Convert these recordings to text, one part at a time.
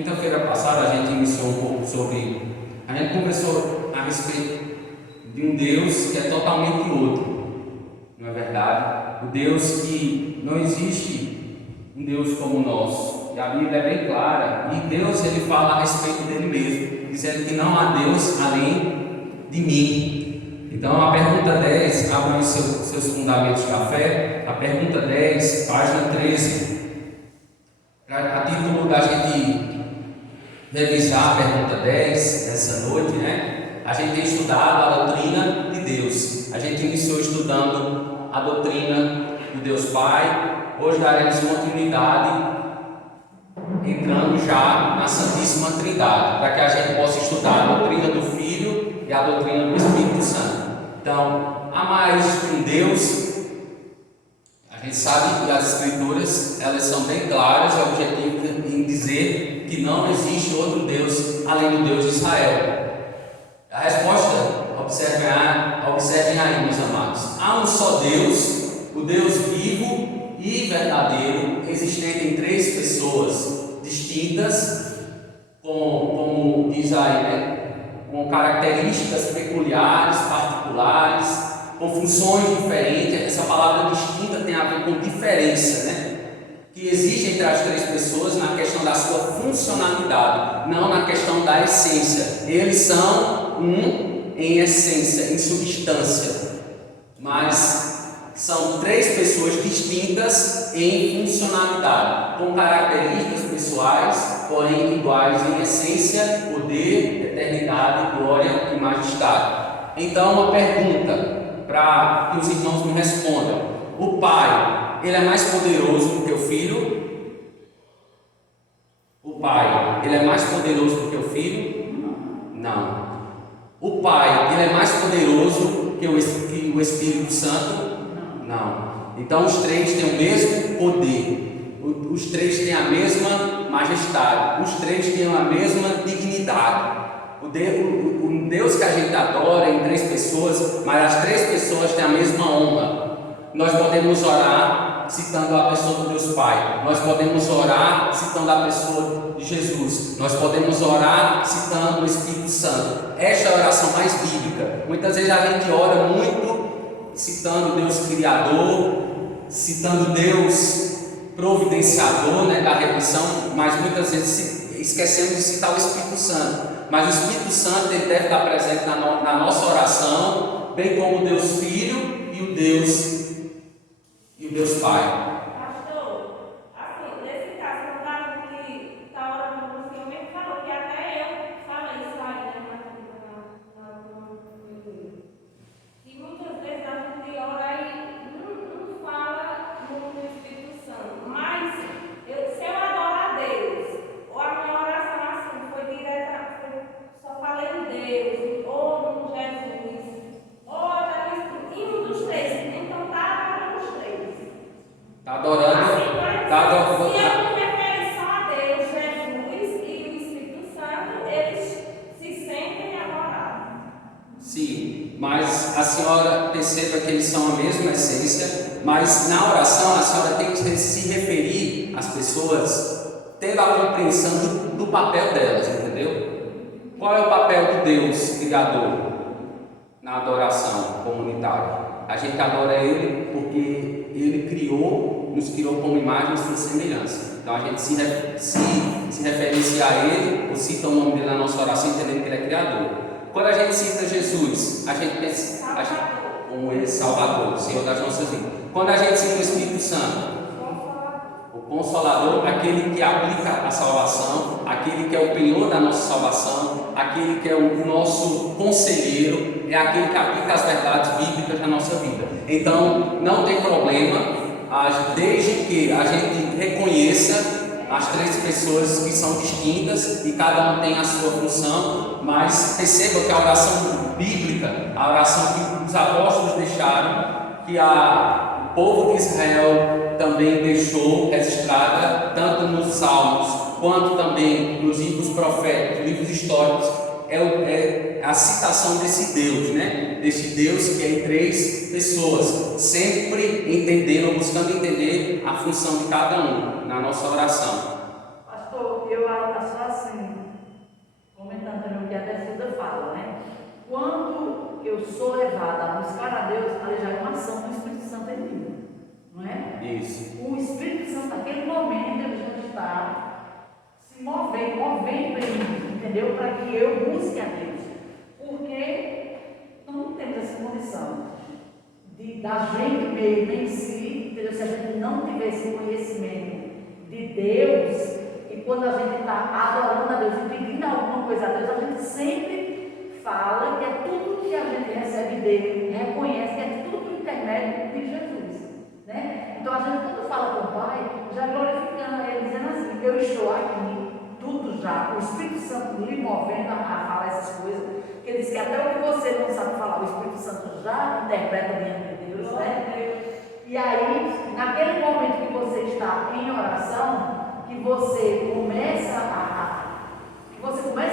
Quinta-feira passada a gente iniciou um pouco sobre. A gente conversou a respeito de um Deus que é totalmente outro, não é verdade? O Deus que não existe um Deus como o nosso. E a Bíblia é bem clara. E Deus, ele fala a respeito dele mesmo, dizendo que não há Deus além de mim. Então a pergunta 10, abra os seus fundamentos da fé. A pergunta 10, página 13. A título da gente revisar a pergunta 10 essa noite, né? A gente tem estudado a doutrina de Deus. A gente iniciou estudando a doutrina do Deus Pai. Hoje daremos continuidade, entrando já na Santíssima Trindade, para que a gente possa estudar a doutrina do Filho e a doutrina do Espírito Santo. Então, há mais de um Deus. A gente sabe que as Escrituras, elas são bem claras e objetivas em dizer que não existe outro Deus além do Deus de Israel. A resposta, observem aí, meus amados. Há um só Deus, o Deus vivo e verdadeiro, existente em três pessoas distintas, como diz aí, né? Com características peculiares, particulares, com funções diferentes. Essa palavra distinta tem a ver com diferença, né? Que existe entre as três pessoas na questão da sua funcionalidade, não na questão da essência. Eles são um em essência, em substância, mas são três pessoas distintas em funcionalidade, com características pessoais, porém iguais em essência, poder, eternidade, glória e majestade. Então, uma pergunta para que os irmãos me respondam: o Pai, ele é mais poderoso do que o Filho? O Pai, ele é mais poderoso do que o Filho? Não. O Pai, ele é mais poderoso que o Espírito Santo? Não. Então os três têm o mesmo poder, os três têm a mesma majestade, os três têm a mesma dignidade. O Deus que a gente adora em três pessoas, mas as três pessoas têm a mesma honra. Nós podemos orar citando a pessoa do Deus Pai, nós podemos orar citando a pessoa de Jesus, nós podemos orar citando o Espírito Santo. Esta é a oração mais bíblica. Muitas vezes a gente ora muito citando Deus Criador, citando Deus Providenciador, né, da redenção, mas muitas vezes esquecemos de citar o Espírito Santo. Mas o Espírito Santo, ele deve estar presente na nossa oração, bem como o Deus Filho e o Deus Pai. Pastor, assim, nesse caso, não dá que está orando no Senhor, mesmo falou que até eu falei isso aí, né, e muitas vezes a gente ora e não fala no Espírito Santo, mas se eu adoro a Deus, ou a minha oração assim foi direta, só falei em Deus, ou em Jesus, ou até em um dos três, então está adorando os três. Está adorando. Se eu me refere só a Deus, Jesus e o Espírito Santo, eles se sentem adorados. Sim, mas a senhora perceba que eles são a mesma essência, mas na oração a senhora tem que se referir às pessoas tendo a compreensão do papel delas, entendeu? Qual é o papel de Deus Criador na adoração comunitária? A gente adora Ele porque Ele nos criou como imagem e sua semelhança. Então a gente se referencia a Ele, ou cita o nome dele na nossa oração, entendendo que Ele é Criador. Quando a gente cita Jesus, a gente pensa como Ele é Salvador, Senhor das nossas vidas. Quando a gente cita o Espírito Santo, o Consolador, aquele que aplica a salvação, aquele que é o penhor da nossa salvação, aquele que é o nosso conselheiro, é aquele que aplica as verdades bíblicas na nossa vida. Então, não tem problema, desde que a gente reconheça as três pessoas que são distintas e cada um tem a sua função, mas perceba que a oração bíblica, a oração que os apóstolos deixaram, que o povo de Israel também deixou registrada, tanto nos Salmos, quanto também nos livros proféticos, livros históricos, é a citação desse Deus, né? Desse Deus que é em três pessoas, sempre entendendo, buscando entender a função de cada um na nossa oração. Pastor, eu, a senhora assim, comentando também o que a Tercida fala, né? Quando eu sou levada a buscar a Deus, ali já é uma ação do Espírito Santo em mim, não é? Isso. O Espírito Santo, naquele momento, ele já está se movendo em mim, entendeu? Para que eu busque a Deus. Porque nós não temos essa condição da gente mesmo em si, entendeu? Se a gente não tiver esse conhecimento de Deus, e quando a gente está adorando a Deus e pedindo alguma coisa a Deus, a gente sempre fala que é tudo que a gente recebe dele, reconhece que é tudo por intermédio de Jesus, né? Então a gente quando fala com o Pai, já glorificando ele, dizendo assim, eu estou aqui, tudo já, o Espírito Santo lhe movendo a falar essas coisas, que ele diz que até o que você não sabe falar, o Espírito Santo já interpreta diante de Deus, né? E aí, naquele momento que você está em oração, que você começa a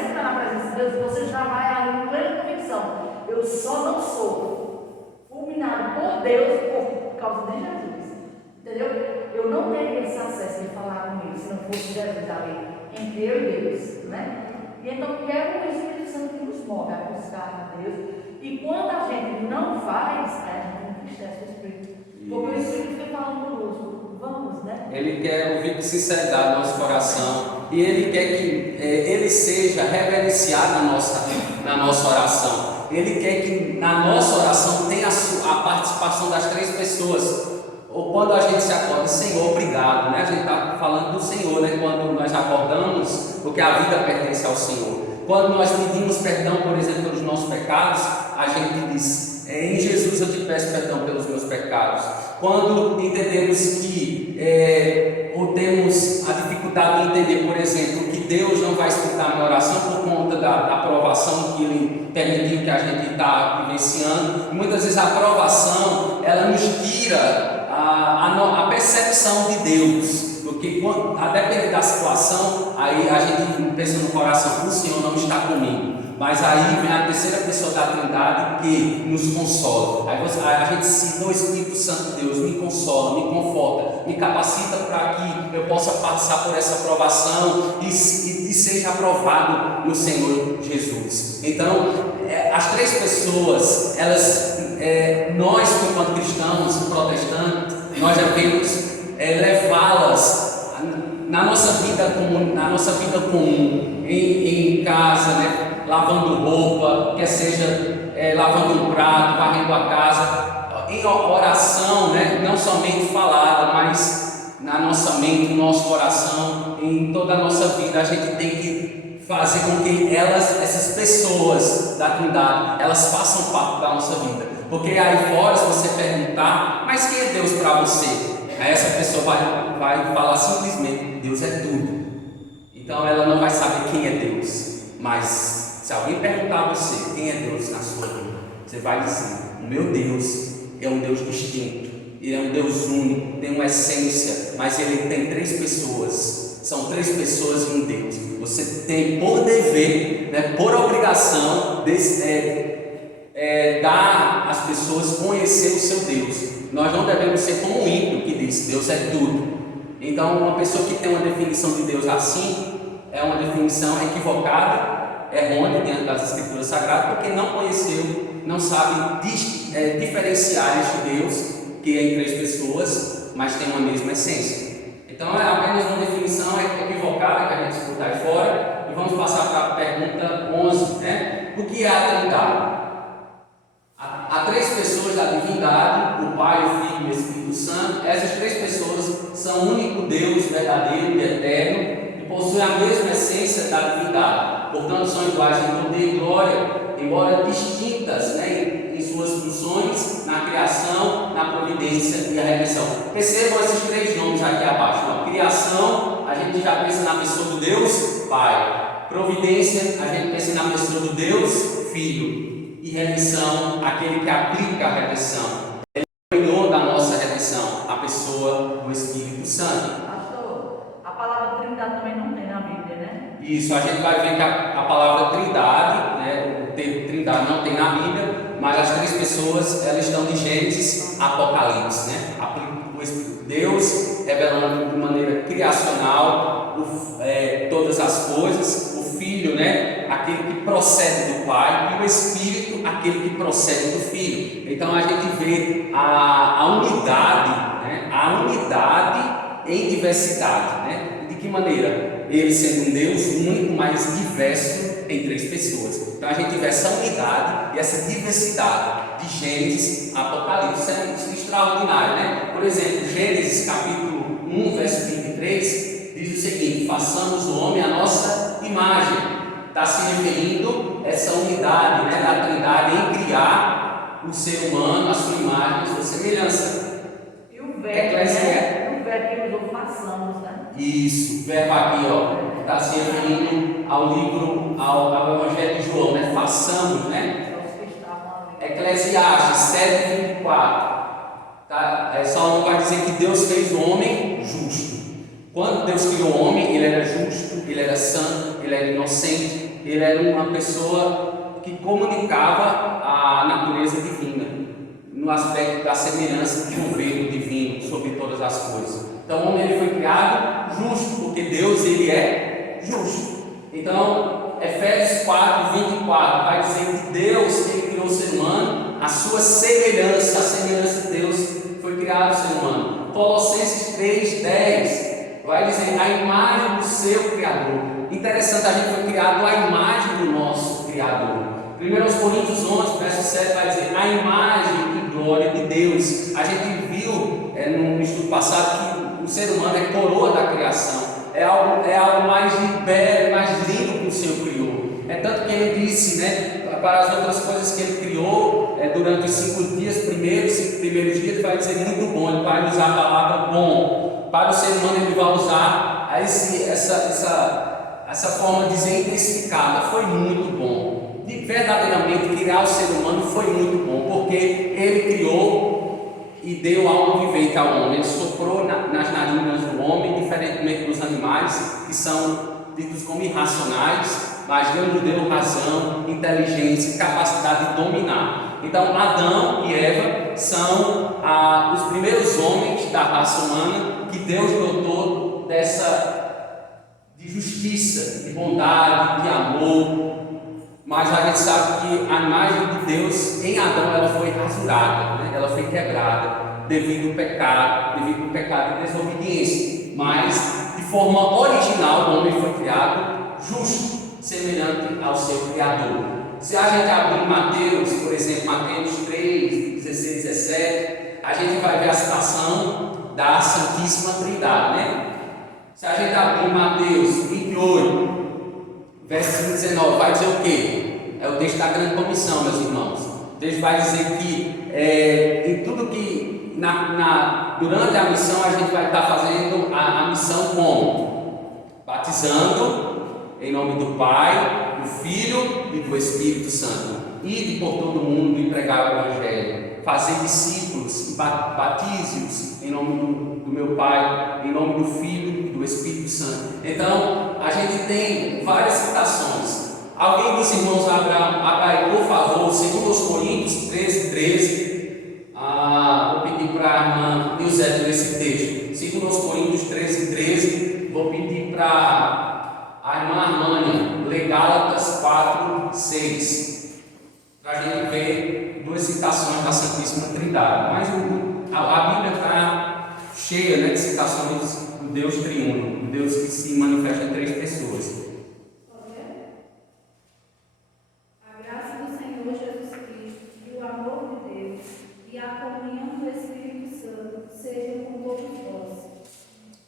entrar na presença de Deus, você já vai ali com plena convicção. Eu só não sou fulminado por Deus por causa de Jesus. Entendeu? Eu não teria esse acesso de falar com ele se não fosse Jesus ali entre eu e Deus, né? E então é o Espírito Santo que nos move a buscar a Deus. E quando a gente não faz, a gente entristece o Espírito. Porque o Espírito fica falando conosco, vamos, né? Ele quer ouvir com sinceridade no nosso coração. E Ele quer que Ele seja reverenciado na nossa oração. Ele quer que na nossa oração tenha a participação das 3 pessoas. Ou quando a gente se acorda, Senhor, obrigado, né? A gente está falando do Senhor, né? Quando nós acordamos, porque a vida pertence ao Senhor. Quando nós pedimos perdão, por exemplo, pelos nossos pecados, a gente diz, em Jesus eu te peço perdão pelos meus pecados. Quando entendemos que, ou temos a dificuldade de entender, por exemplo, que Deus não vai escutar a minha oração por conta da aprovação que Ele permitiu que a gente está vivenciando, muitas vezes a aprovação, ela nos tira a percepção de Deus, porque a depender da situação, aí a gente pensa no coração, o Senhor não está comigo, mas aí vem a terceira pessoa da Trindade que nos consola. Aí a gente cita o Espírito Santo de Deus, me consola, me conforta, me capacita para que eu possa passar por essa aprovação e seja aprovado no Senhor Jesus. Então, as 3 pessoas, nós enquanto cristãos, protestantes, nós devemos levá-las na nossa vida comum, em casa, né? Lavando roupa, quer seja lavando um prato, varrendo a casa, em oração, né? Não somente falada, mas na nossa mente, no nosso coração, em toda a nossa vida, a gente tem que fazer com que essas pessoas da Trindade, elas façam parte da nossa vida. Porque aí fora, se você perguntar, mas quem é Deus para você? Aí essa pessoa vai falar simplesmente, Deus é tudo. Então ela não vai saber quem é Deus. Mas se alguém perguntar a você, quem é Deus na sua vida? Você vai dizer, o meu Deus é um Deus distinto. Ele é um Deus único, tem uma essência, mas Ele tem 3 pessoas. São 3 pessoas e um Deus. Você tem por dever, né, por obrigação, dar às pessoas conhecer o seu Deus. Nós não devemos ser como um ímpio que diz Deus é tudo. Então, uma pessoa que tem uma definição de Deus assim é uma definição equivocada, errônea diante das Escrituras Sagradas, porque não conheceu, não sabe diferenciar este Deus que é em 3 pessoas, mas tem uma mesma essência. Então, é apenas uma definição equivocada que a gente escuta aí fora. E vamos passar para a pergunta 11, né? O que é a Trindade? Há 3 pessoas da divindade, o Pai, o Filho e o Espírito Santo. Essas 3 pessoas são o único Deus verdadeiro e eterno e possuem a mesma essência da divindade. Portanto, são iguais em poder e glória, embora distintas, né, em suas funções, na criação, na providência e a redenção. Percebam esses 3 nomes aqui abaixo. A criação, a gente já pensa na pessoa do Deus Pai. Providência, a gente pensa na pessoa do Deus Filho. E redenção, aquele que aplica a redenção. Ele é o Senhor da nossa redenção, a pessoa do Espírito Santo. Pastor, a palavra Trindade também não tem na Bíblia, né? Isso, a gente vai ver que a palavra Trindade, né, o termo Trindade não tem na Bíblia, mas as 3 pessoas, elas estão de Gênesis a Apocalipse, né? Deus revelando de maneira criacional todas as coisas, o Filho, né, aquele que procede do Pai, e o Espírito, aquele que procede do Filho. Então a gente vê a unidade, né, a unidade em diversidade, né? De que maneira? Ele sendo um Deus único, mas diverso em três pessoas. Então a gente vê essa unidade e essa diversidade de Gênesis a Apocalipse. Isso é extraordinário, né? Por exemplo, Gênesis capítulo 1, verso 23, diz o seguinte: façamos o homem à nossa imagem. Está se referindo a essa unidade, né, da Trindade em criar o ser humano, a sua imagem, a sua semelhança. E o verbo que usou façamos, né? Isso, o verbo aqui, ó, está se referindo ao livro, ao Evangelho de João, né? Façamos, né? Eclesiastes 7:24. Tá? Salomão vai dizer que Deus fez o homem justo. Quando Deus criou o homem, ele era justo, ele era santo, ele era inocente, ele era uma pessoa que comunicava a natureza divina, no aspecto da semelhança do governo divino sobre todas as coisas. Então o homem ele foi criado justo, porque Deus ele é justo. Então Efésios 4:24 vai dizer que Deus ele criou o ser humano, a sua semelhança, a semelhança de Deus foi criado o ser humano. Colossenses 3:10 vai dizer a imagem do seu Criador. Interessante, a gente foi criado à imagem do nosso Criador. 1 Coríntios 11, verso 7 vai dizer a imagem e glória de Deus. A gente viu no estudo passado que o ser humano é coroa da criação. É algo mais belo, mais lindo que o Senhor criou. É tanto que ele disse, né, para as outras coisas que ele criou, durante os 5 dias, primeiros dias, ele vai dizer muito bom, ele vai usar a palavra bom. Para o ser humano, ele vai usar essa forma de dizer intensificada. Foi muito bom. E verdadeiramente, criar o ser humano foi muito bom, porque ele criou e deu algo vivente ao homem. Ele soprou nas narinas do homem, diferentemente dos animais, que são ditos como irracionais, mas Deus nos deu razão, inteligência e capacidade de dominar. Então, Adão e Eva são os primeiros homens da raça humana que Deus dotou de justiça, de bondade, de amor. Mas a gente sabe que a imagem de Deus em Adão ela foi rasurada, né? Ela foi quebrada devido ao pecado de desobediência. Mas de forma original o homem foi criado justo, semelhante ao seu Criador. Se a gente abrir Mateus, por exemplo, Mateus 3, 16, 17, a gente vai ver a citação da Santíssima Trindade, né? Se a gente abrir Mateus 28, verso 19, vai dizer o quê? É o texto da grande comissão, meus irmãos. Deus vai dizer que em tudo que durante a missão a gente vai estar fazendo a missão como? Batizando em nome do Pai, do Filho e do Espírito Santo. Ide por todo mundo e pregar o Evangelho. Fazer discípulos e batize-os em nome do meu Pai, em nome do Filho e do Espírito Santo. Então, a gente tem várias citações. Alguém dos irmãos abra aí, por favor, 2 Coríntios 13:13. Vou pedir para a irmã Nilzete ler esse texto. 2 Coríntios 13:13. Vou pedir para a irmã Armânia ler Gálatas 4:6. Para a gente ver 2 citações da Santíssima Trindade. Mas a Bíblia está cheia, né, de citações do Deus triuno, do Deus que se manifesta em 3 pessoas. A graça do Senhor Jesus Cristo e o amor de Deus e a comunhão do Espírito Santo sejam com todos vós.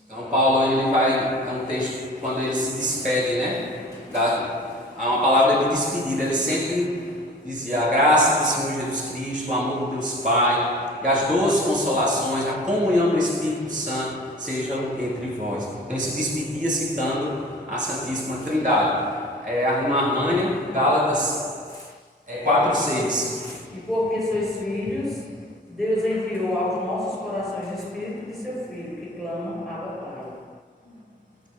Então Paulo ele vai, é um texto quando ele se despede, né? Há uma palavra de despedida, ele sempre dizia a graça do Senhor Jesus Cristo, o amor de Deus Pai e as doces consolações, a comunhão do Espírito Santo sejam entre vós. Então ele se despedia citando a Santíssima Trindade. A irmã Armânia, Gálatas 4:6. E porque sois filhos, Deus enviou aos nossos corações o Espírito de seu Filho, que clamam Abba Pai.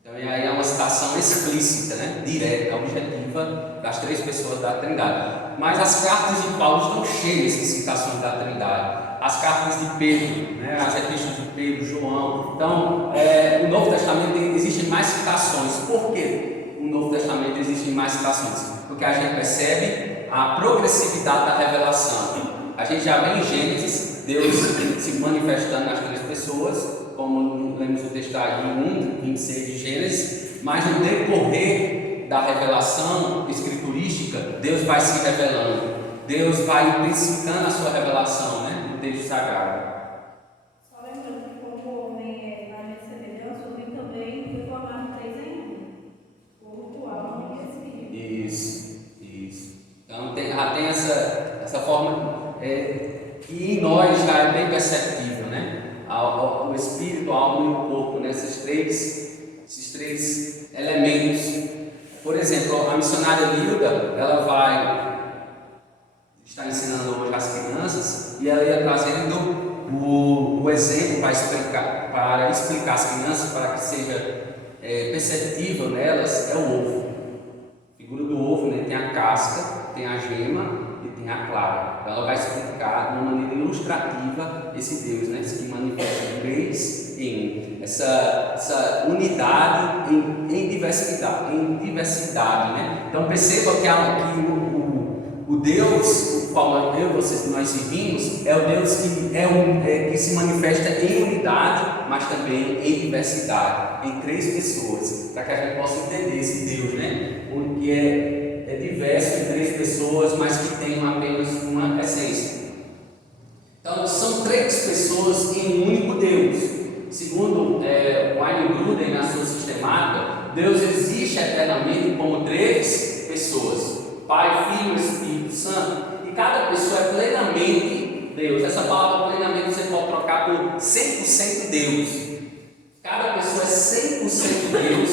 Então aí é uma citação explícita, né? Direta, objetiva das 3 pessoas da Trindade. Mas as cartas de Paulo estão cheias de citações da Trindade. as cartas de Pedro, né, as epístolas de Pedro, João. Então, no Novo Testamento existem mais citações. Por quê? No Novo Testamento existem mais citações. Porque a gente percebe a progressividade da revelação. A gente já vê em Gênesis, Deus se manifestando nas três pessoas, como lemos o texto aí em 1:26 de Gênesis, mas no decorrer da revelação escriturística, Deus vai se revelando, Deus vai intensificando a sua revelação, né, no texto sagrado. Só lembrando que como o homem é imagem e semelhança, o homem também foi formado 3 em 1, corpo, alma e espírito. Isso. Então tem essa forma que em nós já é bem perceptível, né? O espírito, a alma e o corpo, né? Esses três elementos. Por exemplo, a missionária Lilda, ela vai estar ensinando hoje as crianças e ela ia trazendo o exemplo para explicar às crianças, para que seja perceptível nelas, é o ovo. A figura do ovo, né? Tem a casca, tem a gema e tem a clara. Então ela vai explicar de uma maneira ilustrativa esse Deus, né? Esse que manifesta três em essa unidade em diversidade, né? Então perceba que o Deus, o qual nós servimos, é o Deus que se manifesta em unidade, mas também em diversidade, em três pessoas, para que a gente possa entender esse Deus, né? Que é diverso em três pessoas, mas que tem apenas uma essência. Então, são três pessoas em um único Deus. Segundo Wayne Grudem, na sua sistemática, Deus existe eternamente como três pessoas: Pai, Filho e Espírito Santo. E cada pessoa é plenamente Deus. Essa palavra plenamente você pode trocar por 100% Deus. Cada pessoa é 100% Deus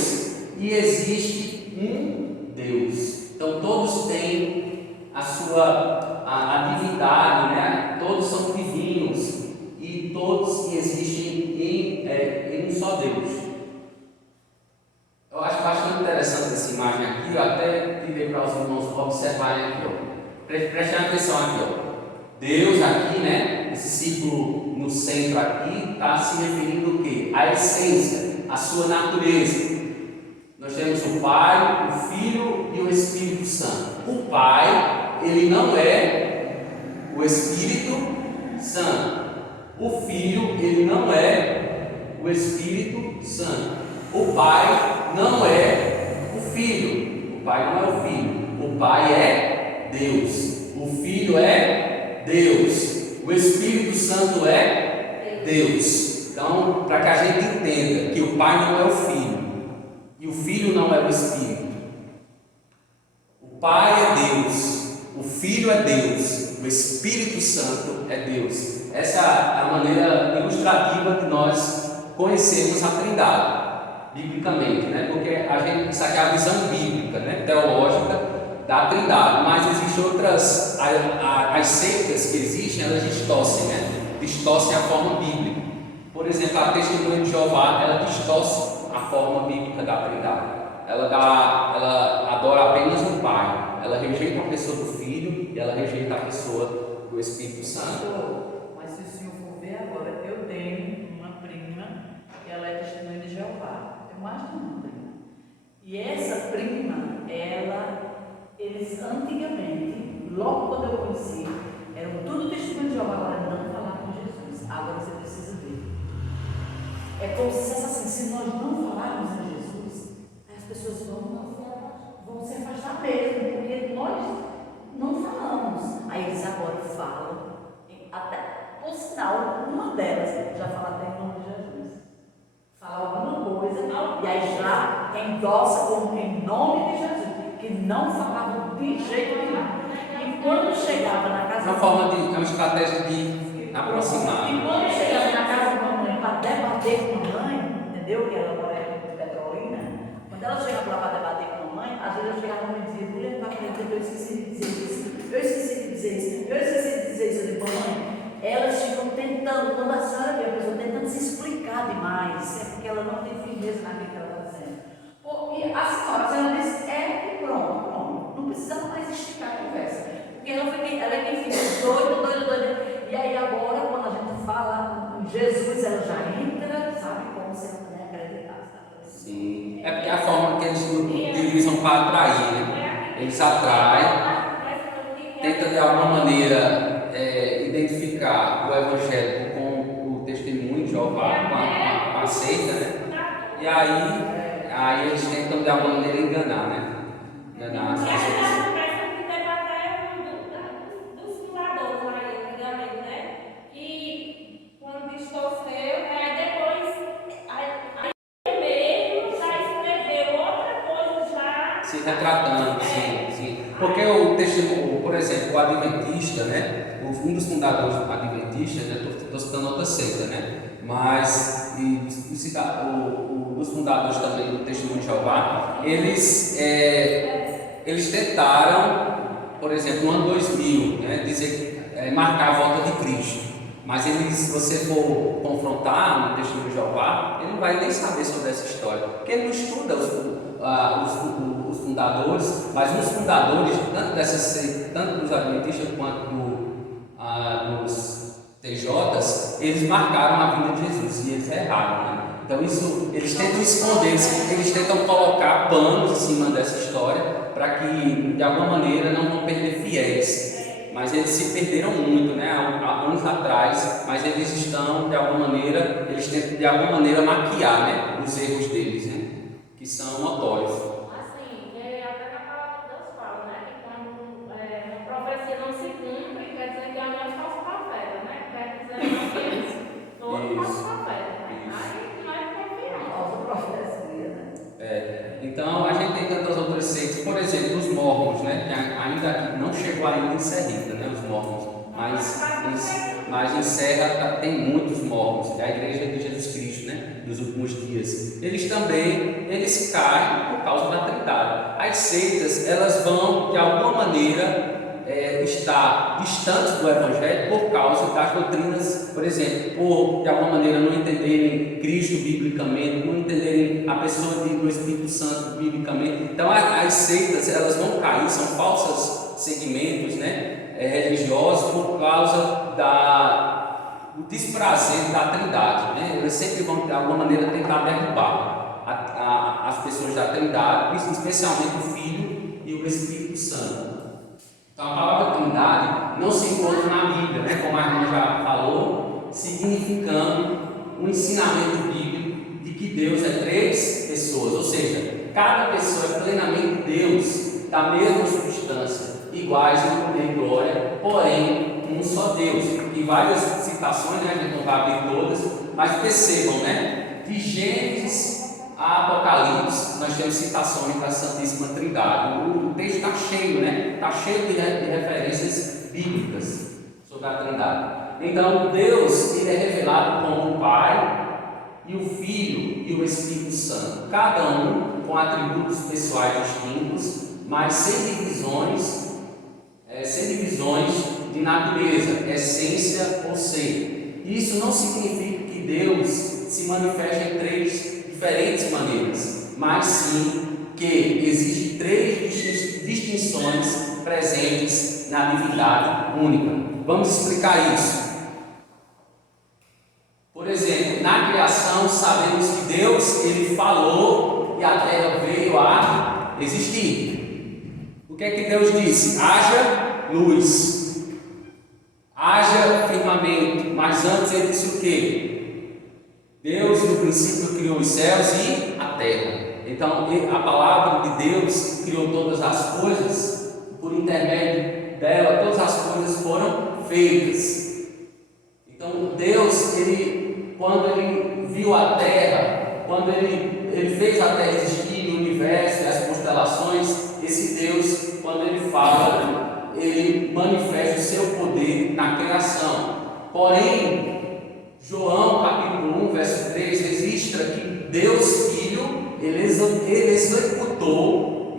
e existe um Deus. Então todos têm a divindade, né? Todos são divinos e todos existem em um só Deus. Eu acho bastante interessante essa imagem aqui. Eu até pedi para os irmãos observarem aqui, ó. Prestem atenção aqui, ó. Deus aqui, né? Esse círculo no centro aqui está se referindo o quê? À essência, à sua natureza. Nós temos o Pai, o Filho e o Espírito Santo. O Pai, ele não é o Espírito Santo. O Filho, ele não é o Espírito Santo. O Pai não é o Filho. O Pai não é o Filho. O Pai é Deus. O Filho é Deus. O Espírito Santo é Deus. Então, para que a gente entenda que o Pai não é o Filho e o Filho não é o Espírito. O Pai é Deus, o Filho é Deus, o Espírito Santo é Deus. Essa é a maneira ilustrativa que nós conhecemos a Trindade, biblicamente, né? Porque isso aqui é a visão bíblica, né? Teológica da Trindade, mas existem outras, as seitas que existem, elas distorcem, né? Distorcem a forma bíblica. Por exemplo, a Testemunha de Jeová, ela distorce a forma bíblica da Trindade. Ela adora apenas o Pai, ela rejeita a pessoa do Filho e ela rejeita a pessoa do Espírito Santo. Mas se o senhor for ver agora, eu tenho uma prima que ela é testemunha de Jeová. Eu tenho mais de uma prima. E essa prima, eles antigamente, logo quando eu conheci, eram tudo testemunho de Jeová, agora não falavam com Jesus. Agora você precisa ver. É como se fosse assim: se nós não falarmos em Jesus, as pessoas vão se afastar mesmo, porque nós não falamos. Aí eles agora falam, até por sinal, uma delas já fala até em nome de Jesus. Fala alguma coisa, e aí já endossa como em nome de Jesus, que não falavam de jeito nenhum. E quando chegava na casa, É uma estratégia de aproximar. E quando chegava na casa de mamãe para debater com a mamãe, entendeu? Que ela mora em Petrolina. Quando ela chegava lá para debater com a mamãe, às vezes eu chegava e dizia: mulher, para frente, eu esqueci de dizer isso, eu esqueci de dizer isso, eu esqueci de dizer isso. Eu digo: mamãe, elas ficam tentando, quando a senhora vê a pessoa tentando se explicar demais, é porque ela não tem firmeza naquilo que ela está dizendo. E a senhora disse: e pronto, não precisava mais esticar a conversa. Porque ela é quem fica doida. E aí agora, quando usam para atrair, né? Eles atraem, tentam de alguma maneira identificar o evangélico com o testemunho de Jeová, com a seita, né? E aí eles tentam de alguma maneira enganar, né? Enganar as pessoas. Dos fundadores aí, antigamente, né? Que quando distorceu, aí depois ele mesmo já escreveu outra coisa já. Se retratando, sim. Porque o testemunho, por exemplo, o adventista, né? Um dos fundadores do adventista, né? Estou citando outra seita, né? Mas os fundadores também do Testemunho de Jeová, eles tentaram, por exemplo, no ano 2000, né, marcar a volta de Cristo. Mas se você for confrontar no Testemunho de Jeová, ele não vai nem saber sobre essa história, porque ele não estuda os fundadores, mas os fundadores, tanto dos adventistas quanto dos TJs, eles marcaram a vinda de Jesus e eles erraram, né? Então eles tentam esconder, eles tentam colocar panos em cima dessa história para que de alguma maneira não vão perder fiéis. Mas eles se perderam muito, né? Há anos atrás, mas eles estão de alguma maneira, eles tentam de alguma maneira maquiar, né? Os erros deles, né? Que são notórios. Assim, até na palavra de Deus fala, né? Que quando a profecia não se cumpre, quer dizer que amanhã é falso profeta, né? Quer dizer que eles todos falsos profetas, né? Aí nós confiamos. Falsa profecia, né? Então a gente tem tantas outras seitas, por exemplo, os mormons, né? Que ainda não chegou ainda em Serrita, né? Os mormons, mas em Serra tem muitos mormons, é a Igreja de Jesus Cristo, né? Dos últimos dias. Eles caem por causa da Trindade. As seitas, elas vão de alguma maneira estar distantes do Evangelho por causa das doutrinas, por exemplo, por de alguma maneira não entenderem Cristo biblicamente, não entenderem a pessoa do Espírito Santo biblicamente. Então as seitas, elas vão cair, são falsos segmentos, né, religiosos por causa do desprazer da Trindade, né? Eles sempre vão de alguma maneira tentar derrubar as pessoas da Trindade, especialmente o Filho e o Espírito Santo. Então a palavra Trindade não se encontra na Bíblia, né? Como a irmã já falou, significando um ensinamento bíblico de que Deus é três pessoas, ou seja, cada pessoa é plenamente Deus, da mesma substância, iguais em poder e glória, porém um só Deus. Em várias citações, né? A gente não vai abrir todas, mas percebam, né? De Gênesis a Apocalipse, nós temos citações da Santíssima Trindade. O texto está cheio, né? Está cheio de referências bíblicas sobre a Trindade. Então, Deus ele é revelado como o Pai, e o Filho e o Espírito Santo, cada um com atributos pessoais distintos, mas sem divisões de natureza, essência ou ser. Isso não significa que Deus se manifesta em três diferentes maneiras, mas sim que existem três distinções presentes na divindade única. Vamos explicar isso. Por exemplo, na criação sabemos que Deus ele falou e a terra veio a existir. O que é que Deus disse? Haja luz, haja firmamento. Mas antes ele disse o quê? Deus no princípio criou os céus e a terra. Então a palavra de Deus criou todas as coisas, por intermédio dela todas as coisas foram feitas. Então Deus, quando ele viu a terra, quando ele fez a terra existir, o universo, as constelações, esse Deus, quando ele fala, ele manifesta o seu poder na criação. Porém, João capítulo 1, verso 3 registra que Deus Filho, ele executou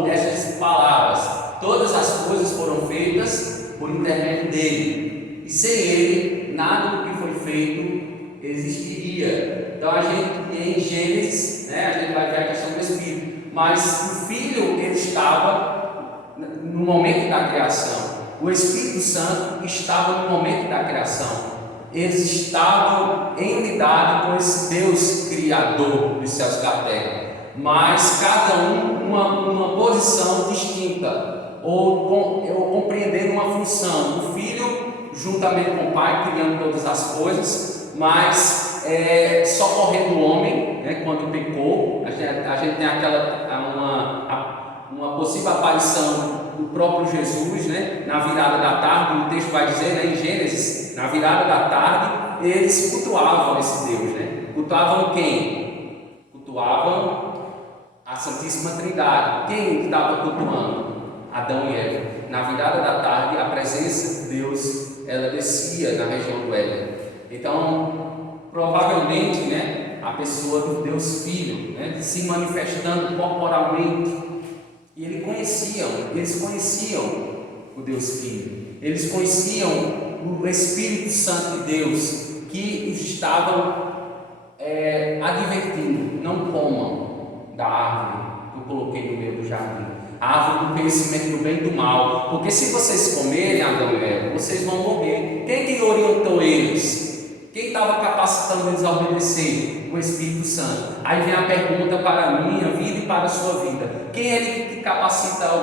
estas palavras. Todas as coisas foram feitas por intermédio dele, e sem ele nada do que foi feito existiria. Então em Gênesis, né, a gente vai ver a questão do Espírito, mas o Filho ele estava no momento da criação, o Espírito Santo estava no momento da criação. Eles estavam em unidade com esse Deus Criador dos céus e da terra. mas cada um uma posição distinta, ou compreendendo uma função. O filho, juntamente com o pai, criando todas as coisas, mas socorrendo o homem, né, quando pecou. A gente tem uma possível aparição do próprio Jesus, né, na virada da tarde. O texto vai dizer, né, em Gênesis, na virada da tarde, eles cultuavam esse Deus, né? Cultuavam quem? Cultuavam a Santíssima Trindade. Quem estava cultuando? Adão e Eva. Na virada da tarde, a presença de Deus, ela descia na região do Éden. Então, provavelmente, né, a pessoa do Deus Filho, né, se manifestando corporalmente. E eles conheciam o Deus Filho. Eles conheciam o Espírito Santo de Deus, que estavam advertindo: não comam da árvore que eu coloquei no meio do jardim, a árvore do conhecimento do bem e do mal, porque se vocês comerem, Adão e Eva, vocês vão morrer. Quem que orientou eles? Quem estava capacitando eles a obedecer? O Espírito Santo. Aí vem a pergunta para a minha vida e para a sua vida: quem é ele que capacita a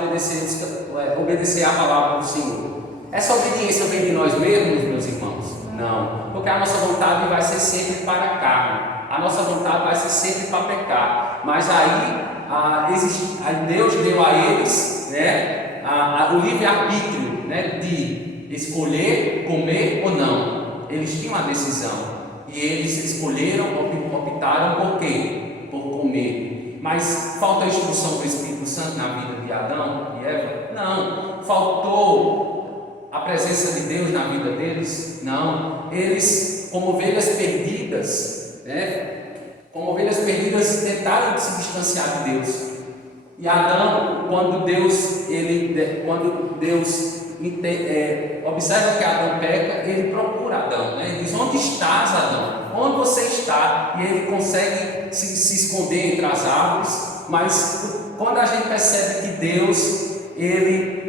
obedecer a palavra do Senhor? Essa obediência vem de nós mesmos, meus irmãos? Não, porque a nossa vontade vai ser sempre para a carne, a nossa vontade vai ser sempre para pecar. Mas aí Deus deu a eles, né, o livre-arbítrio, né, de escolher comer ou não. Eles tinham a decisão e eles escolheram, optaram por quê? Por comer. Mas falta a instrução do Espírito Santo na vida de Adão e Eva? Não. Faltou a presença de Deus na vida deles? Não. Eles, como ovelhas perdidas, né? Como ovelhas perdidas, tentaram se distanciar de Deus. E Adão, quando Deus observa que Adão peca, ele procura Adão, né? Ele diz: onde estás, Adão? Onde você está? E ele consegue se esconder entre as árvores. Mas quando a gente percebe que Deus, ele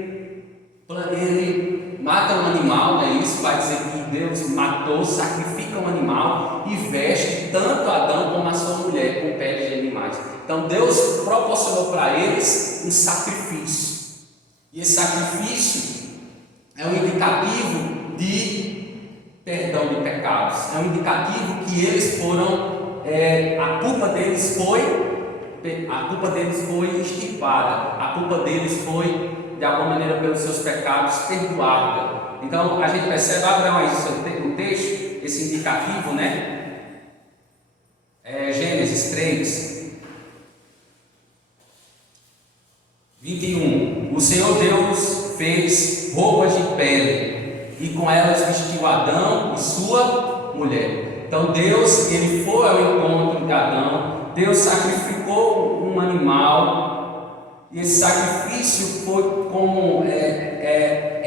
mata um animal, né? Isso vai dizer que Deus matou, sacrifica um animal e veste tanto Adão como a sua mulher com peles de animais. Então Deus proporcionou para eles um sacrifício. E esse sacrifício é um indicativo de perdão de pecados. É um indicativo que eles foram, a culpa deles foi extirpada. A culpa deles foi, de alguma maneira, pelos seus pecados, perdoada. Então a gente percebe, Abraão, aí o texto, esse indicativo, né? Gênesis 3, 21. O Senhor Deus fez roupas de pele e com elas vestiu Adão e sua mulher. Então Deus, ele foi ao encontro de Adão. Deus sacrificou um animal, e esse sacrifício foi como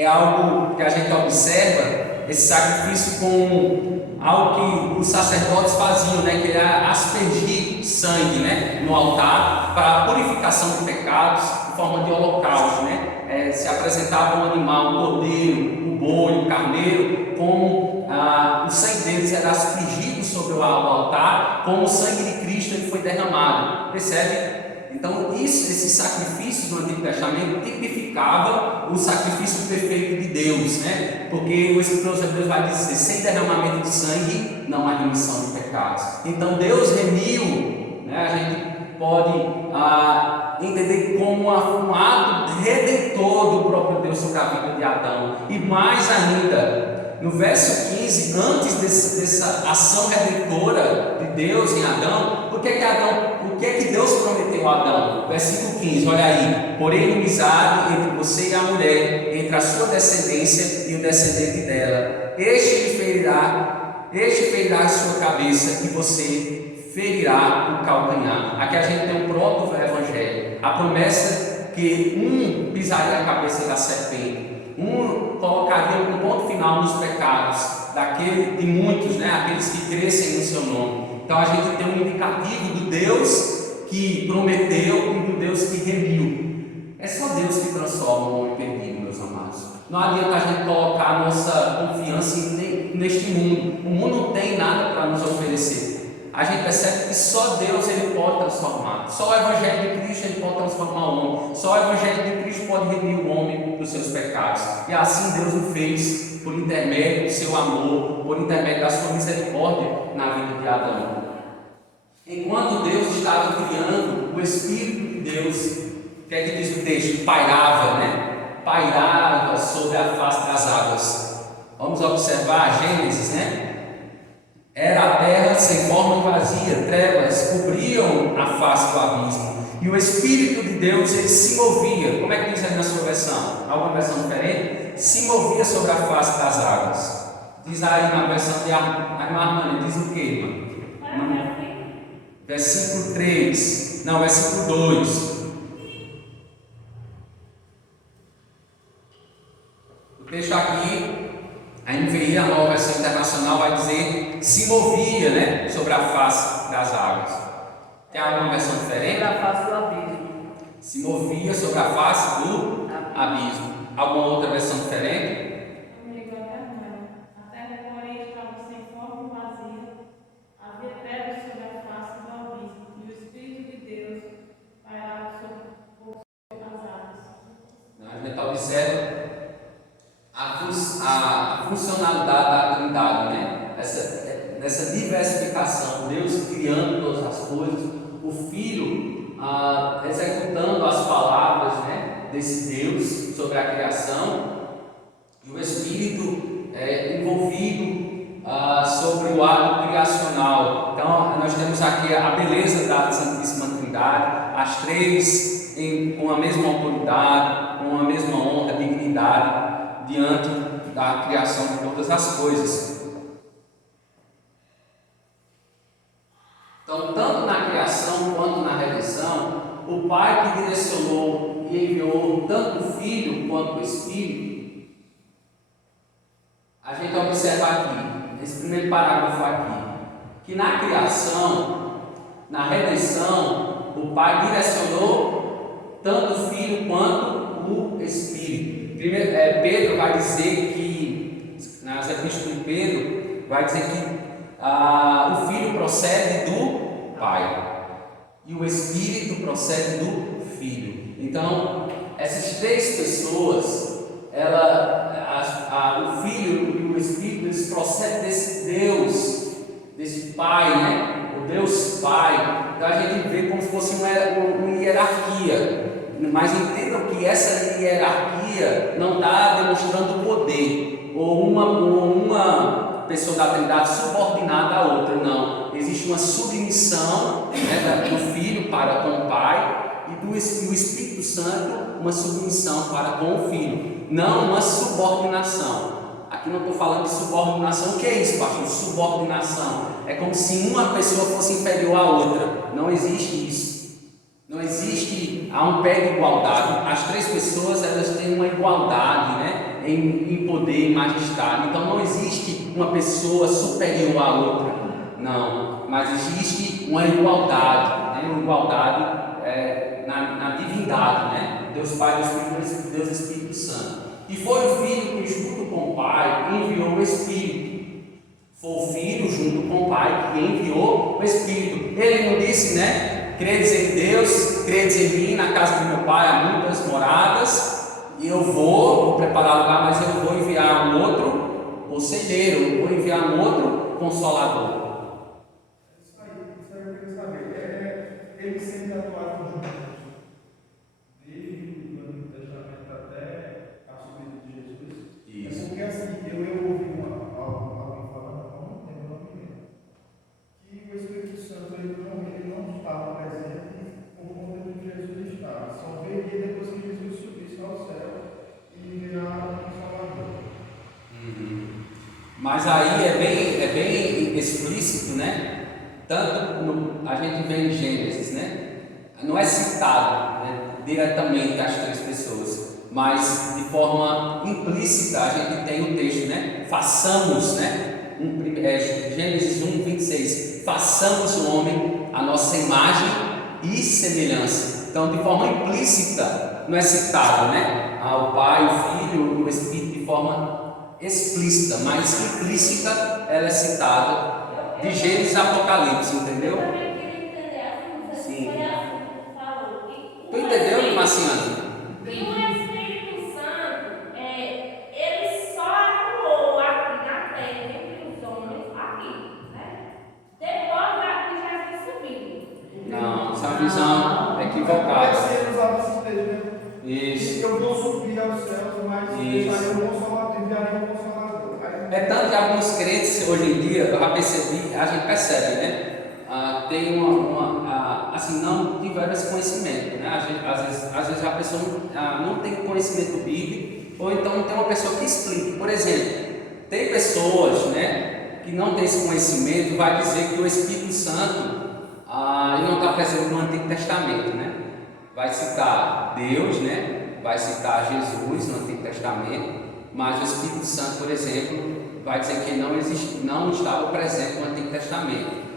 algo que a gente observa, esse sacrifício como algo que os sacerdotes faziam, né, que era aspergir sangue, né, no altar para a purificação de pecados, em forma de holocausto, né? Se apresentava um animal, um cordeiro, um boi, um carneiro, como o sangue deles era aspergido sobre o altar, como o sangue de Cristo ele foi derramado. Percebe? Então esses sacrifícios do Antigo Testamento tipificavam o sacrifício perfeito de Deus, né? Porque o Escritor de Deus vai dizer: sem derramamento de sangue não há remissão de pecados. Então Deus remiu, né? A gente pode entender como um ato redentor do próprio Deus sobre a vida de Adão. E mais ainda, no verso 15, antes dessa ação redentora de Deus em Adão, o que é que Deus prometeu a Adão? Versículo 15, olha aí: porém inimizade entre você e a mulher, entre a sua descendência e o descendente dela, este ferirá a sua cabeça e você ferirá o calcanhar. Aqui a gente tem um proto-evangelho, a promessa que um pisaria a cabeça da serpente, um colocaria um ponto final nos pecados de muitos, né? Aqueles que crescem no seu nome. Então a gente tem um indicativo do Deus que prometeu e do Deus que remiu. É só Deus que transforma o homem perdido, meus amados. Não adianta a gente colocar a nossa confiança neste mundo. O mundo não tem nada para nos oferecer. a gente percebe que só Deus ele pode transformar. Só o Evangelho de Cristo ele pode transformar o homem. Só o Evangelho de Cristo pode redimir o homem dos seus pecados. E assim Deus o fez por intermédio do seu amor, por intermédio da sua misericórdia na vida de Adão. Enquanto Deus estava criando, o Espírito de Deus, o que é que diz o texto? Pairava, né? Pairava sobre a face das águas. Vamos observar Gênesis, né? Era a terra sem forma e vazia, trevas cobriam a face do abismo. E o Espírito de Deus, ele se movia. Como é que diz aí na sua versão? Alguma versão diferente? Se movia sobre a face das águas. Diz aí na versão de Armani, diz o quê, irmã? Versículo 3. Não, versículo 2. O texto aqui, a NVI, a nova versão internacional, vai dizer se movia, né, sobre a face das águas. Tem alguma versão diferente? Sobre a face do abismo. Se movia sobre a face do abismo. Alguma outra versão diferente? Amigo, a terra, porém, estava sem forma e vazia. Havia trevas sobre a face do abismo, e o Espírito de Deus pairava sobre as águas. A gente observa a funcionalidade da Trindade, né? Essa diversificação, Deus criando todas as coisas, o Filho executando as palavras, né, desse Deus sobre a criação, e o Espírito envolvido sobre o ato criacional. Então, nós temos aqui a beleza da Santíssima Trindade, as três com a mesma autoridade, com a mesma honra, dignidade, diante da criação de todas as coisas. Então, tanto na criação quanto na redenção, o Pai que direcionou e enviou tanto o Filho quanto o Espírito, a gente observa aqui, nesse primeiro parágrafo aqui, que na criação, na redenção, o Pai direcionou tanto o Filho quanto o Espírito. Primeiro, Pedro vai dizer que, nas epístolas de Pedro, vai dizer que o Filho procede do Pai e o Espírito procede do Filho. Então, essas três pessoas, o Filho e o Espírito, eles procedem desse Deus, desse Pai, né? O Deus Pai. Então a gente vê como se fosse uma hierarquia. Mas entendam que essa hierarquia não está demonstrando poder, ou uma pessoa da Trindade subordinada à outra, não. Existe uma submissão, né, do Filho para com o Pai, e do Espírito Santo, uma submissão para com o Filho, não uma subordinação. Aqui não estou falando de subordinação. O que é isso, pastor? Subordinação é como se uma pessoa fosse inferior à outra. Não existe isso. Não existe um pé de igualdade. As três pessoas, elas têm uma igualdade, né, em poder e majestade. Então não existe uma pessoa superior à outra, não, mas existe uma igualdade, né, uma igualdade na divindade, né? Deus Pai, Deus Filho, Deus Espírito Santo. E foi o Filho que, junto com o Pai, enviou o Espírito. Foi o Filho, junto com o Pai, que enviou o Espírito. Ele não disse, né? Credes em Deus, credes em mim, na casa do meu Pai há muitas moradas, e eu vou preparar lugar, mas eu vou enviar um outro conselheiro, eu vou enviar um outro consolador. Isso aí eu queria saber. Eles sempre atuaram juntos, desde o Antigo Testamento até a subida de Jesus. Isso. É porque assim, eu ouvi alguém falando há muito tempo, não me lembro, que o Espírito Santo ele não estava presente por conta de Jesus estava. Só veria depois que Jesus subisse ao céu e virar um Salvador. Mas aí é bem explícito, né? Tanto a gente vê em Gênesis, né? Não é citado, né, diretamente as três pessoas, mas de forma implícita a gente tem o texto, né? Façamos, né? Gênesis 1:26. Façamos o homem a nossa imagem e semelhança. Então, de forma implícita, não é citado, né? O Pai, o Filho, o Espírito de forma explícita, mas implícita ela é citada. de Gênesis a Apocalipse, Eu entendeu? também queria entender a fundo, Sim. foi a fundo que falou. Tu entendeu, Marciano? E o Espírito Santo, ele só atuou aqui na terra, entre os homens, aqui, né? Depois que Jesus subiu. Não, essa visão é Mas equivocada. ele usava esse texto, né? Isso. Eu vou subir aos céus, mas Isso. deixarei o Consolador, enviarei o Consolador. Aí, É tanto que alguns crentes hoje em dia, eu já percebi, a gente percebe, né? Tem assim, não tiveram esse conhecimento, né? Às vezes a pessoa não tem conhecimento bíblico, ou então não tem uma pessoa que explique. Por exemplo, tem pessoas, né, que não tem esse conhecimento, vai dizer que o Espírito Santo ele não está presente no Antigo Testamento, né? Vai citar Deus, né? Vai citar Jesus no Antigo Testamento, mas o Espírito Santo, por exemplo, vai dizer que não estava presente no Antigo Testamento.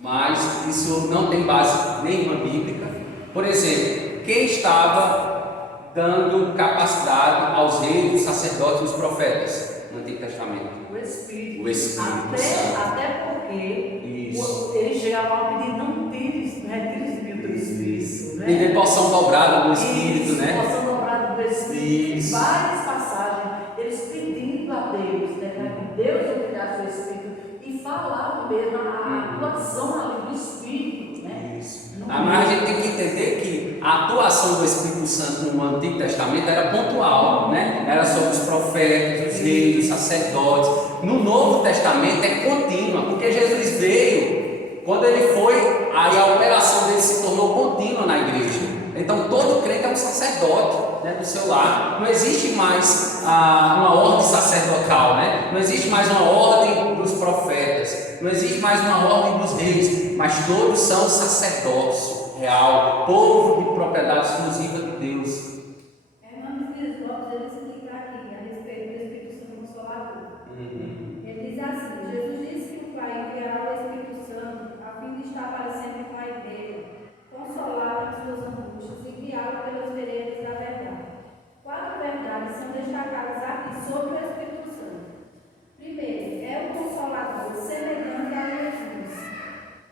Mas isso não tem base nenhuma bíblica. Por exemplo, quem estava dando capacidade aos reis, os sacerdotes e os profetas no Antigo Testamento? O Espírito. O Espírito Santo. Até porque Isso. eles chegavam a pedir, não tires, retires de mim o teu Espírito. Né? Tem porção dobrada do Espírito, Isso, né? porção dobrada do Espírito. Isso. Várias passagens, eles pedindo a Deus, né, para que Deus enviasse o Espírito e falavam mesmo a atuação ali do Espírito, né? Isso. Mas a gente tem que entender que a atuação do Espírito Santo no Antigo Testamento era pontual, né? Era sobre os profetas, os reis, os sacerdotes. No Novo Testamento é contínua, porque Jesus veio, quando ele foi, aí a operação dele se tornou contínua na igreja. Então todo crente é um sacerdote, né, do seu lar. Não existe mais uma ordem sacerdotal, né? Não existe mais uma ordem dos profetas, não existe mais uma ordem dos reis, mas todos são sacerdócio real, povo de propriedade exclusiva de Deus. Hernandes Dias Lopes, ele explica aqui a respeito do Espírito Santo Consolador. Ele diz assim: Jesus disse que o Pai enviará o Espírito Santo a fim de estar para sempre com a igreja, consolá-la em suas angústias e guiá-la pelos veredas da verdade. 4 verdades são destacadas aqui sobre o Espírito Santo. Primeiro, é o Consolador semelhante a Jesus.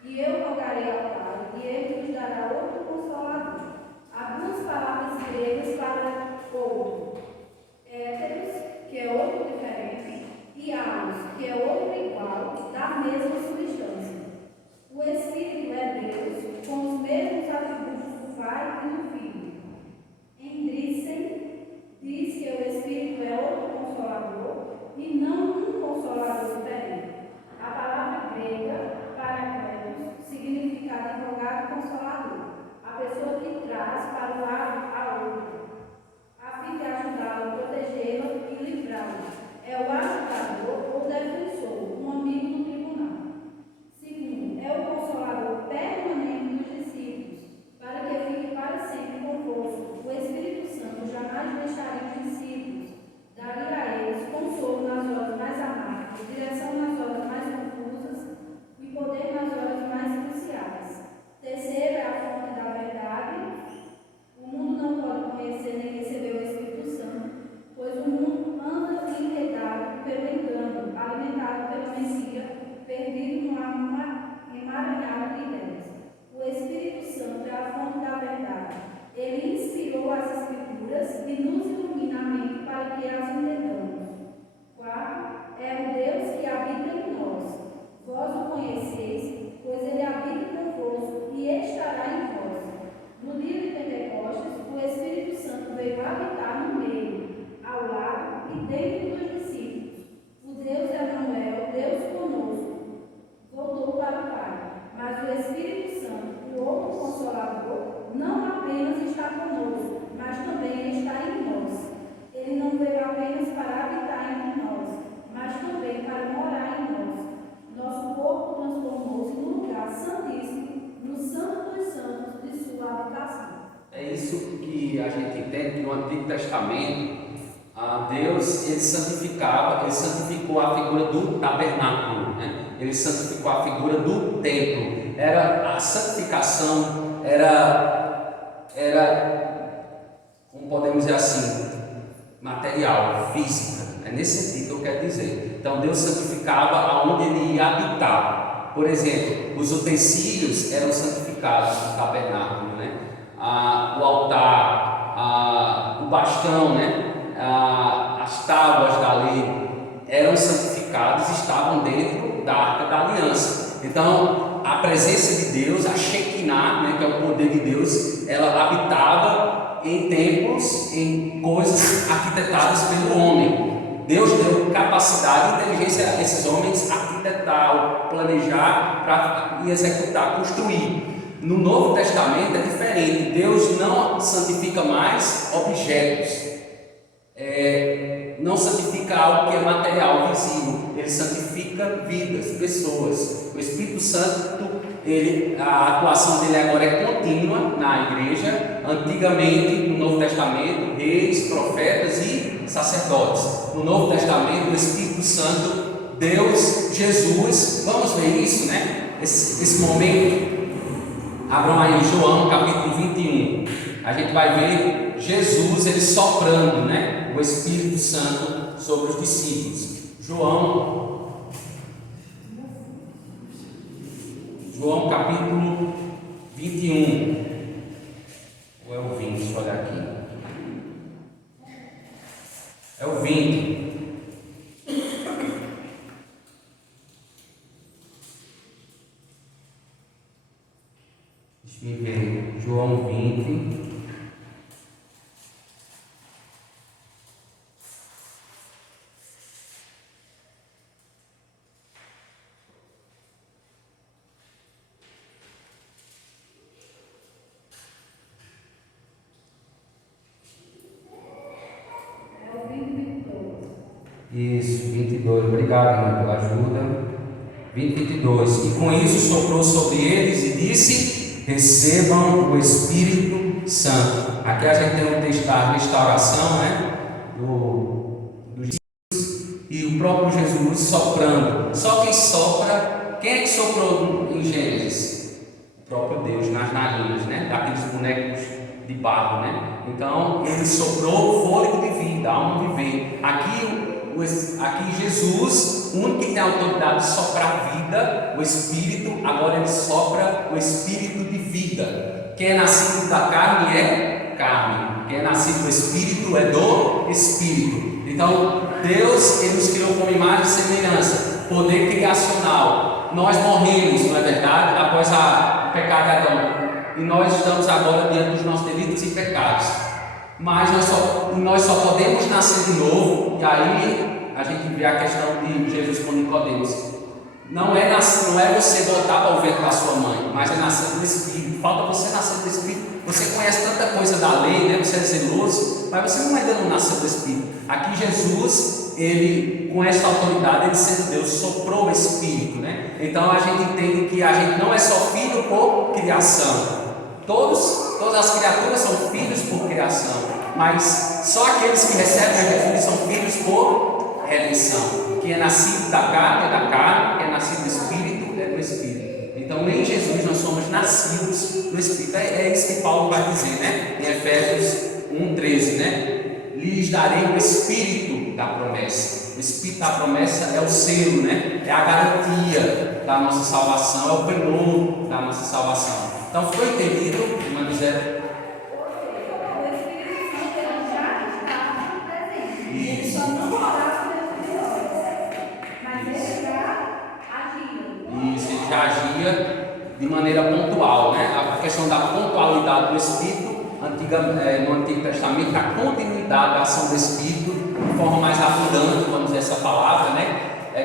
E eu rogarei ao Pai, e ele nos dará outro Consolador. Há 2 palavras gregas para outro: héteros, que é outro diferente, e alus, que é outro igual, da mesma substância. O Espírito é Deus, com os mesmos atributos do Pai e do Filho. Em Drissen, diz que o Espírito é outro Consolador e não um Consolador diferente. A palavra grega, paracletos, significa advogado consolador, a pessoa que traz para o lado a outra, a fim de ajudá-la, protegê-la e livrá-la. É o ajudador ou defensor, um amigo no tribunal. Segundo, é o consolador permanente dos discípulos, para que fique para sempre convosco. O Espírito Santo jamais deixaria os discípulos, daria a eles consolo nas horas mais amargas, direção nas horas mais confusas e poder nas horas mais cruciais. Terceiro é a fonte da verdade. O mundo não pode conhecer nem receber o Espírito Santo, pois o mundo anda enredado pelo engano, alimentado pela mentira, perdido no emaranhado de ideias. O Espírito Santo é a fonte da verdade. Ele inspirou as Escrituras e nos ilumina a mente para que as entendamos. 4. É o Deus que habita em nós. Vós o conheceis, pois ele habita convosco e estará em vós. No dia de Pentecostes, o Espírito Santo veio habitar no meio, ao lado e dentro dos discípulos. O Deus Emanuel, Deus conosco, voltou para o Pai. Mas o Espírito Santo, o outro Consolador, não apenas está conosco, mas também está em nós. Ele não veio apenas para habitar entre nós, mas também para morar em nós. Nosso corpo transformou-se no lugar santíssimo, no Santo dos Santos de sua habitação. É isso que a gente entende que no Antigo Testamento, Deus ele santificou a figura do tabernáculo, né? Ele santificou a figura do templo. A santificação era, como podemos dizer assim, material, física. É nesse sentido que eu quero dizer. Então Deus santificava aonde ele ia habitar. Por exemplo, os utensílios eram santificados no tabernáculo, né? O altar, o bastão, né? As tábuas da lei eram santificadas e estavam dentro da Arca da Aliança. Então, a presença de Deus, a Shekinah, né, que é o poder de Deus, ela habitava em templos, em coisas arquitetadas pelo homem. Deus deu capacidade e inteligência a esses homens arquitetar, planejar e executar, construir. No Novo Testamento é diferente. Deus não santifica mais objetos. Não santifica algo que é material, visível. Ele santifica vidas, pessoas. O Espírito Santo, a atuação dele agora é contínua na igreja. Antigamente, no Novo Testamento, reis, profetas e sacerdotes. No Novo Testamento, o Espírito Santo, Deus, Jesus. Vamos ver isso, né? Esse momento. Abram aí João capítulo 21. A gente vai ver Jesus ele soprando, né, o Espírito Santo sobre os discípulos. João capítulo 21. Ou é o 20? Deixa eu olhar aqui. É o 20. Deixa eu ver. João 20. Isso, 22. Obrigado, irmão, pela ajuda. 22. E com isso soprou sobre eles e disse: recebam o Espírito Santo. Aqui a gente tem um texto da restauração, né? Dos discípulos e o próprio Jesus soprando. Só quem sopra, quem é que soprou em Gênesis? O próprio Deus, nas narinas, né? Daqueles bonecos de barro, né? Então ele soprou o fôlego de vida, a alma viver. Aqui Jesus, o único que tem a autoridade de soprar vida, o Espírito, agora ele sopra o Espírito de vida. Quem é nascido da carne é carne, quem é nascido do Espírito é do Espírito. Então Deus ele nos criou como imagem e semelhança, poder criacional. Nós morremos, não é verdade? Após o pecado de Adão, e nós estamos agora diante dos nossos delitos e pecados. Mas nós só podemos nascer de novo, e aí a gente vê a questão de Jesus com Nicodemos. Não é você voltar para o ventre da sua mãe, mas é nascer do Espírito. Falta você nascer do Espírito. Você conhece tanta coisa da lei, né? Você é zeloso, mas você ainda não nasceu do Espírito. Aqui Jesus, ele com essa autoridade, ele sendo Deus, soprou o Espírito, né? Então a gente entende que a gente não é só filho por criação. Todas as criaturas são filhos por criação, mas só aqueles que recebem a Jesus são filhos por redenção. Quem é nascido da carne é da carne, quem é nascido do Espírito é do Espírito. Então em Jesus nós somos nascidos do Espírito. É isso que Paulo vai dizer, né? Em Efésios 1,13, né? Lhes darei o Espírito da promessa. O Espírito da promessa é o selo, né? É a garantia da nossa salvação, é o penhor da nossa salvação. Então foi entendido, irmã José? O Espírito Santo ele já estava presente. Ele Isso. só não morava dentro de nós, mas ele já agia. Isso, ele já agia de maneira pontual, né? A questão da pontualidade do Espírito, no Antigo Testamento, a continuidade da ação do Espírito, de forma mais abundante, vamos dizer essa palavra, né?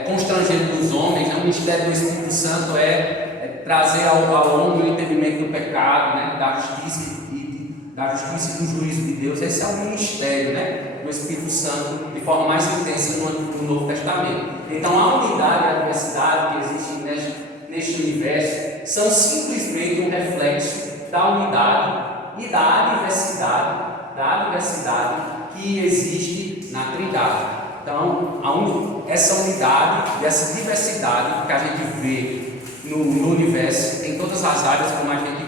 Constrangendo dos homens, né? O ministério do Espírito Santo é trazer ao homem o entendimento do pecado, né? Da justiça e do juízo de Deus. Esse é o ministério, né? Do Espírito Santo de forma mais intensa no Novo Testamento. Então a unidade e a diversidade que existe neste universo são simplesmente um reflexo da unidade e da diversidade que existe na Trindade. Então essa unidade e essa diversidade que a gente vê no universo, em todas as áreas, como a gente